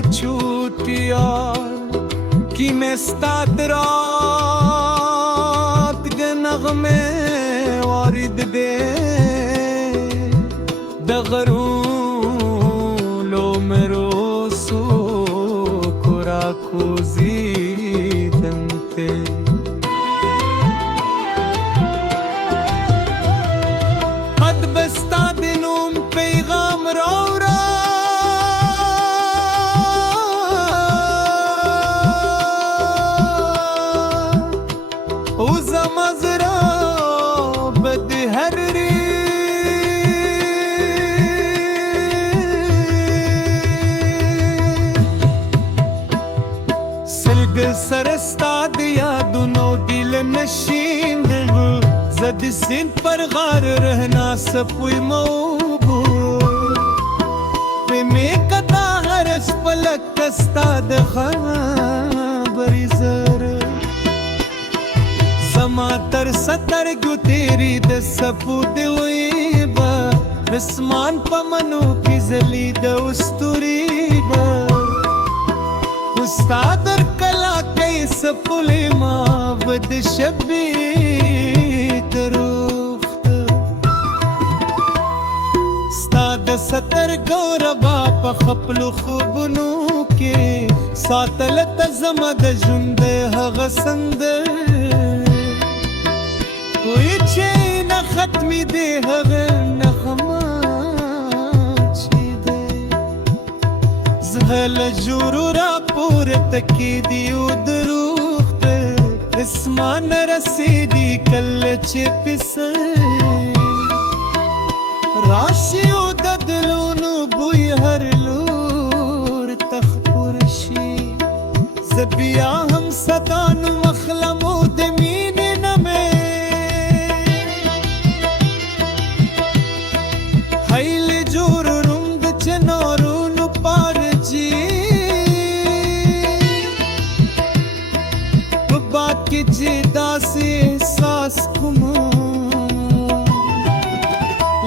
بچوتیا کی مستاد رات کے نغمے وارد دے دغروں لو مرو سو کورا کوزی دمتے حد بستا دنوم پیغام رو سرستا دیا دونوں دل نشین زد سن پر غار رہنا سپوی موبور میں کتا ہرس پلک کستا دخبری زر زما تر ستر گو تیری دسپو دوئی با اسمان پمنو کی زلی دوستوری با استادر کلا کیس پولی ما ود شبی دروخت استاد ستر گوربا پا خپلو خوبنو کے ساتلت زمد جند غسندر کوئی چے نہ ختمی دے نخما چی دے زہل جورو را پورت کی دیو دروخت اسمان رسیدی کل چپس راشیو ددلونو بوی ہر لور تخپرشی زبیا ہم ستانو مخلمو دمین نمے حیل جور رند چنارونو پار جی باکی جیدہ سے احساس کمو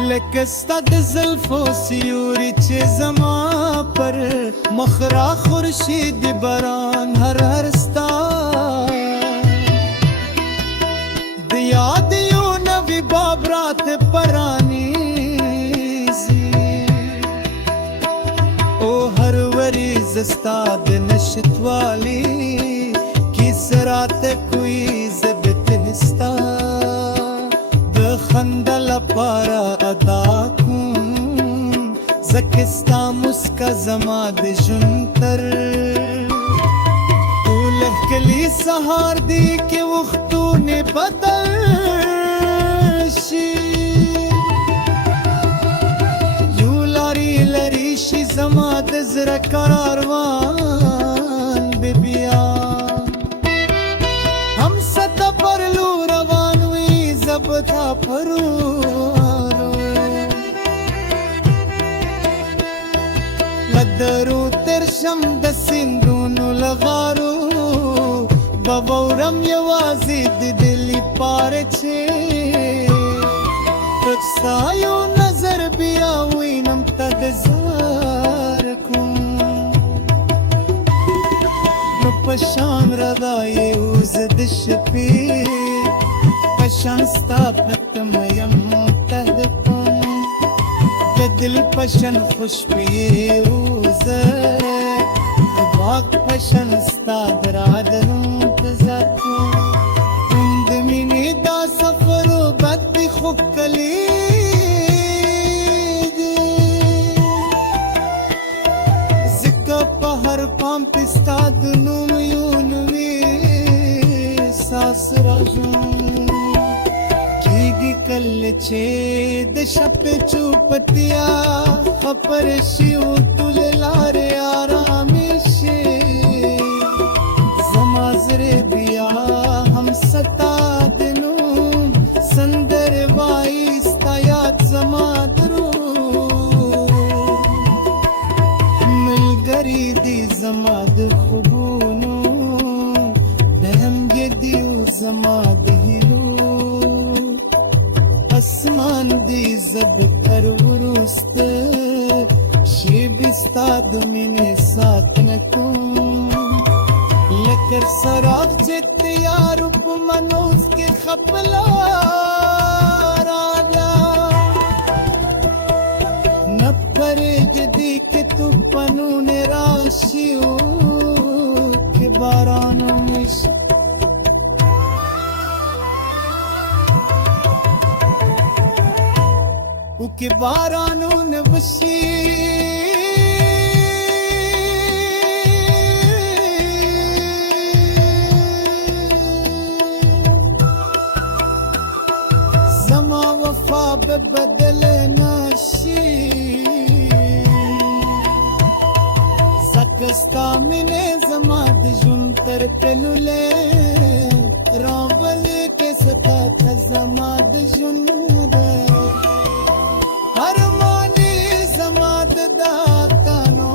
لکستا دزلفو سیوری چے زمان پر مخرا خورشید بران ہر ہرستا دیا دیو نوی بابرات پرانی زی او ہر وری زستاد نشت والی سرات کوئی زبت ہستا دخندل پارا ادا کن زکستا مسکا زماد جنتر تو لحکلی سہار دی کے وقتو نے بدل شی یو لاری لریشی زماد زرکاروان بی بیا ہم ستا پر لو روانوی زبتا پرو لدرو ترشم دسندونو لغارو ببورم یوازی دلی پارچے رکسایو نظر بیاوینم تدزار کن پشان رضای اوزد شپی پشان ستا پتمیم متحدکن دل پشان خوش پی اوزد باق پشان ستا درادنم تزاکن اندمینی دا سفر و بد خوب کلی ہر پام پستا دنوم یونوی ساس راجون کیگی کل چید شپ چوپتیا خپرشیو تل لارے آرامیشے زمازر بیا ہم ستا دنوم سندر وائستا یاد زمادرو دی زماد خوبونو دہم یہ دیو زماد ہلو اسمان دی زب کر ورست شي بيصطاد من ساكنكم لكر صراخ جت يا رب منوس के खपला न करे जदी के तू पनून राशियों के बारानों में उके बारानों ने बशी زما وفا ببدل ناشي سکستا منے زما دجن ترکلولے راول کے ستا زما دجن हर मानी समाद दा कानो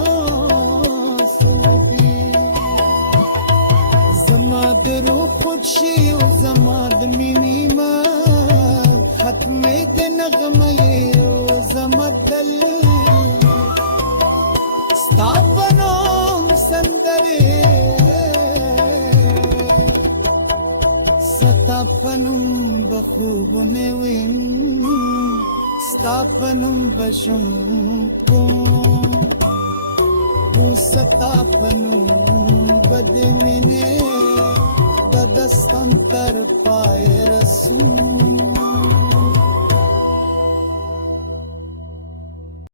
सुबी समाद रूप खुशी ओ समाद मिनीमा खत्मे के नगमे ओ जमदल स्थापनों संदरे सतापनुम बखूबने विन स्थापनम बशुं को सतापनु बदमिने ददस्तंतर पाय रसुं